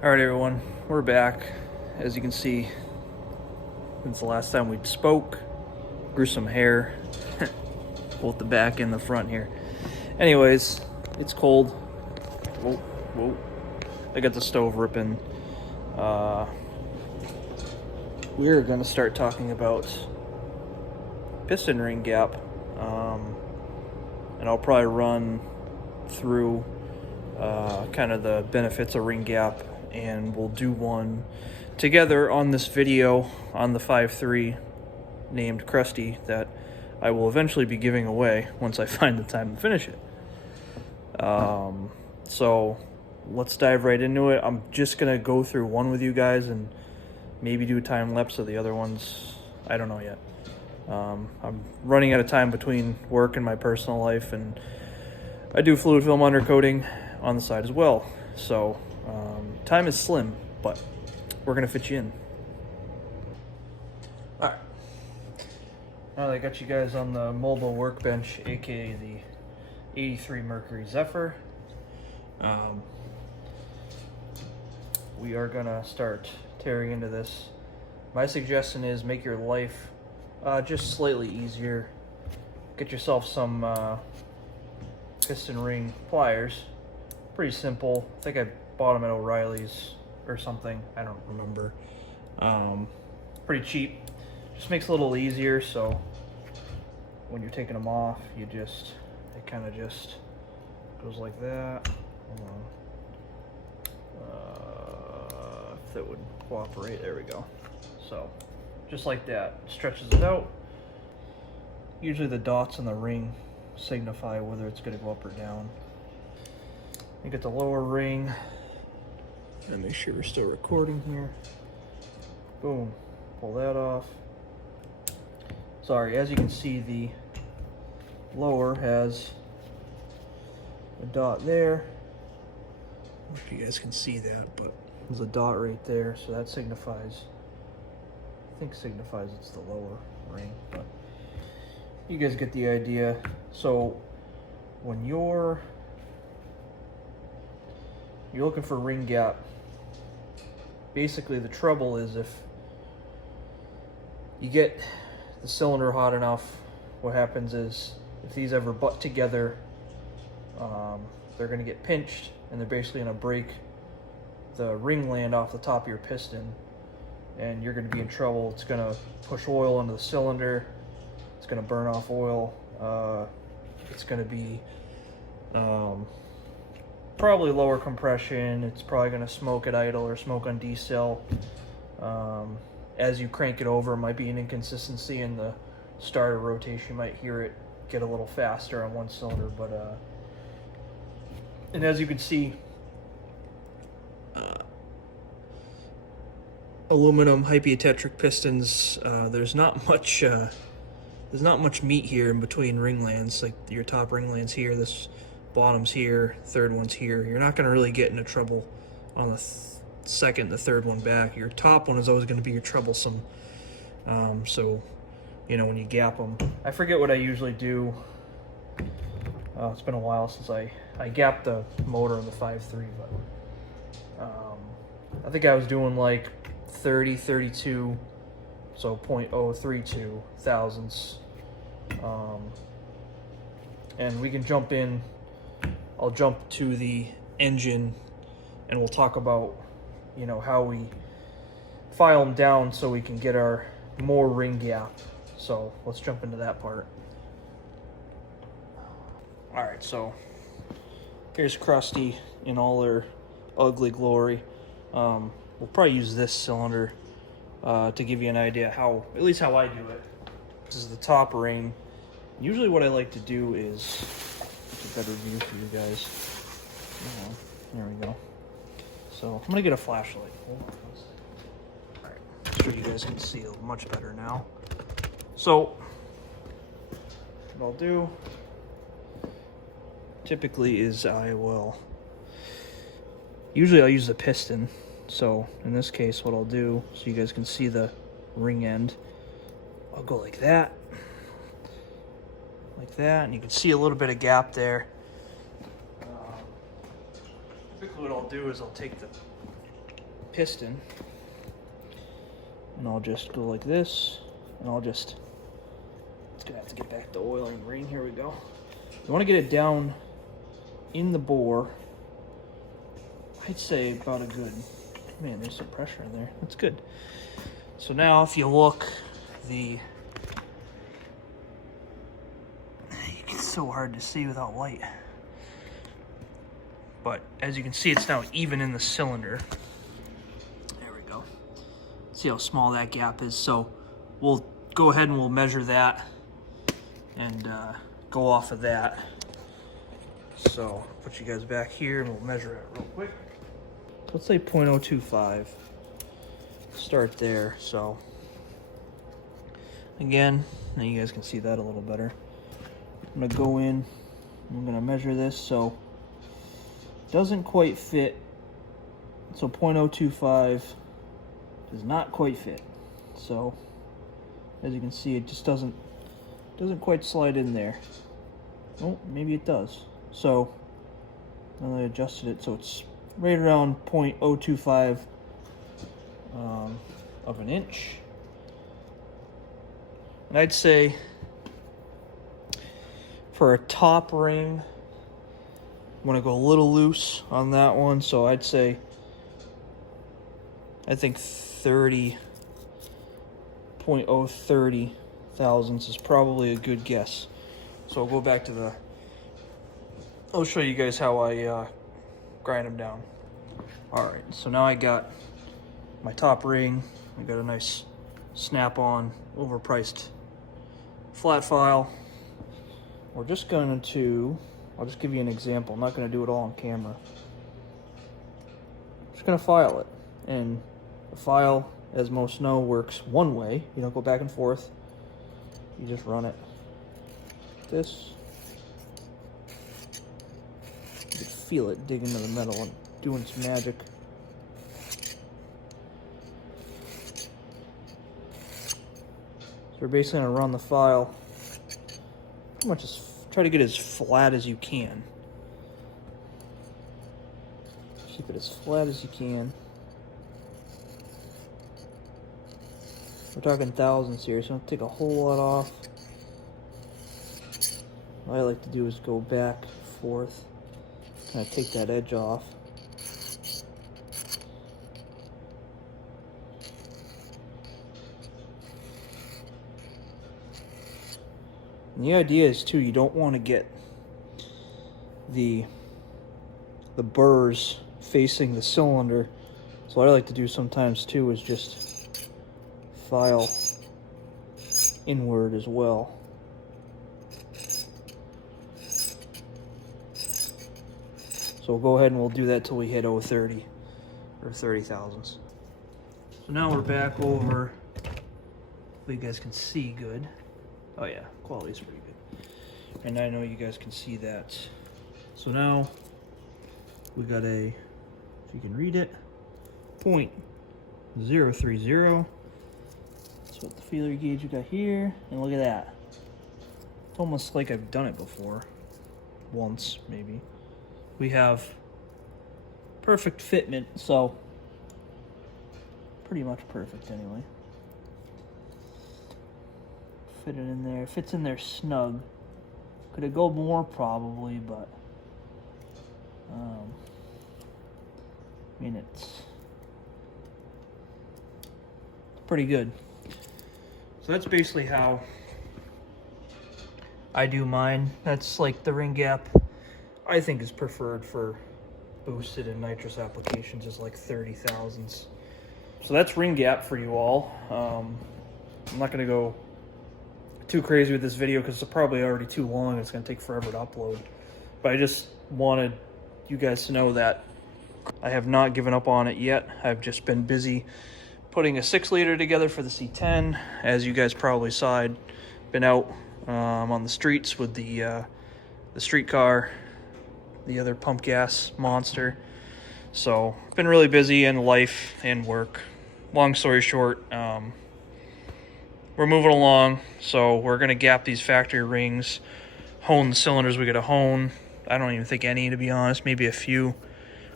Alright everyone, we're back. As you can see, since the last time we spoke, grew some hair, both the back and the front here. Anyways, it's cold. Whoa. I got the stove ripping. We're gonna start talking about piston ring gap, and I'll probably run through kind of the benefits of ring gap, and we'll do one together on this video on the 5.3 named Crusty that I will eventually be giving away once I find the time to finish it. So let's dive right into it. I'm just gonna go through one with you guys and maybe do a time lapse of the other ones. I don't know yet. I'm running out of time between work and my personal life, and I do fluid film undercoating on the side as well. So time is slim, but we're gonna fit you in. All right. Now that I got you guys on the mobile workbench, aka the 83 Mercury Zephyr, we are gonna start tearing into this. My suggestion is make your life just slightly easier. Get yourself some piston ring pliers. Pretty simple. I think I bought them at O'Reilly's or something. I don't remember. Pretty cheap. Just makes it a little easier, so when you're taking them off, it kind of just goes like that. Hold on. If that would cooperate, there we go. So just like that, stretches it out. Usually the dots on the ring signify whether it's going to go up or down. You get the lower ring, and make sure we're still recording here. Boom, pull that off. Sorry, as you can see, the lower has a dot there. I don't know if you guys can see that, but there's a dot right there, so that signifies, I think signifies it's the lower ring, but you guys get the idea. So when you're looking for ring gap, basically the trouble is if you get the cylinder hot enough, what happens is if these ever butt together, they're going to get pinched, and they're basically going to break the ring land off the top of your piston, and you're going to be in trouble. It's going to push oil into the cylinder. It's going to burn off oil. It's going to be probably lower compression. It's probably going to smoke at idle or smoke on decel. As you crank it over, it might be an inconsistency in the starter rotation. You might hear it get a little faster on one cylinder, but and as you can see, aluminum hypoelectric pistons, there's not much meat here in between ring lands. Like your top ring lands here, this bottom's here, third one's here. You're not going to really get into trouble on the second, the third one back. Your top one is always going to be your troublesome. So, you know, when you gap them, I forget what I usually do. It's been a while since I gapped the motor in the 5.3, but I think I was doing like 32, so 0.032 thousandths. And we can jump in. I'll jump to the engine, and we'll talk about, you know, how we file them down so we can get our more ring gap. So let's jump into that part. All right, so here's Crusty in all their ugly glory. We'll probably use this cylinder to give you an idea how, at least how I do it. This is the top ring. Usually what I like to do is, get a better view for you guys. There we go. So I'm gonna get a flashlight. Hold on. All right, so you guys can see much better now. So what I'll do typically is usually I'll use the piston. So in this case, what I'll do, so you guys can see the ring end, I'll go like that, and you can see a little bit of gap there. Typically what I'll do is I'll take the piston, and I'll just go like this, and it's gonna have to get back to oil and green. Here we go. You want to get it down in the bore. I'd say about a good, man, there's some pressure in there. That's good. So now if you look, it's so hard to see without light. But as you can see, it's now even in the cylinder. There we go. See how small that gap is. So we'll go ahead and we'll measure that and go off of that. So put you guys back here and we'll measure it real quick. Let's say 0.025. Start there. So again, now you guys can see that a little better. I'm gonna go in, I'm gonna measure this. So it doesn't quite fit. So 0.025 does not quite fit. So as you can see, it just doesn't quite slide in there. Oh, maybe it does. So now I adjusted it, so it's right around 0.025 of an inch. And I'd say for a top ring, I want to go a little loose on that one. So I'd say, I think 0.030 thousandths is probably a good guess. So I'll go back to I'll show you guys how I grind them down. Alright, so now I got my top ring. I got a nice snap-on, overpriced flat file. We're just going to, I'll just give you an example. I'm not going to do it all on camera. I'm just going to file it. And the file, as most know, works one way. You don't go back and forth. You just run it. This. You can feel it dig into the metal and doing its magic. So we're basically going to run the file pretty much try to get as flat as you can. Keep it as flat as you can. We're talking thousandths here, so don't take a whole lot off. What I like to do is go back and forth, kind of take that edge off. And the idea is too, you don't want to get the burrs facing the cylinder. So what I like to do sometimes too is just file inward as well. So we'll go ahead and we'll do that till we hit 0.30 or 30 thousandths. So now we're back over. Hopefully you guys can see good. Oh yeah, quality's pretty good. And I know you guys can see that. So now we got if you can read it, 0.030. That's what the feeler gauge you got here. And look at that. It's almost like I've done it before. Once, maybe. We have perfect fitment, so pretty much perfect anyway. Fit it in there. Fits in there snug. Could it go more? Probably, but I mean it's pretty good. So that's basically how I do mine. That's like the ring gap I think is preferred for boosted and nitrous applications is like 30 thousandths. So that's ring gap for you all. I'm not going to go too crazy with this video because it's probably already too long. It's going to take forever to upload. But I just wanted you guys to know that I have not given up on it yet. I've just been busy putting a 6-liter together for the C10. As you guys probably saw, I'd been out on the streets with the street car, the other pump gas monster. So been really busy in life and work. Long story short, we're moving along. So we're gonna gap these factory rings, hone the cylinders we gotta hone. I don't even think any, to be honest, maybe a few,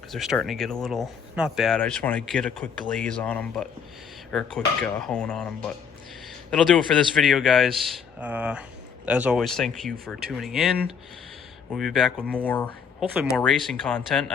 because because they're starting to get a little, not bad. I just want to get a quick glaze on them, but, or a quick hone on them. But that'll do it for this video, guys. As always, thank you for tuning in. We'll be back with more, hopefully more racing content.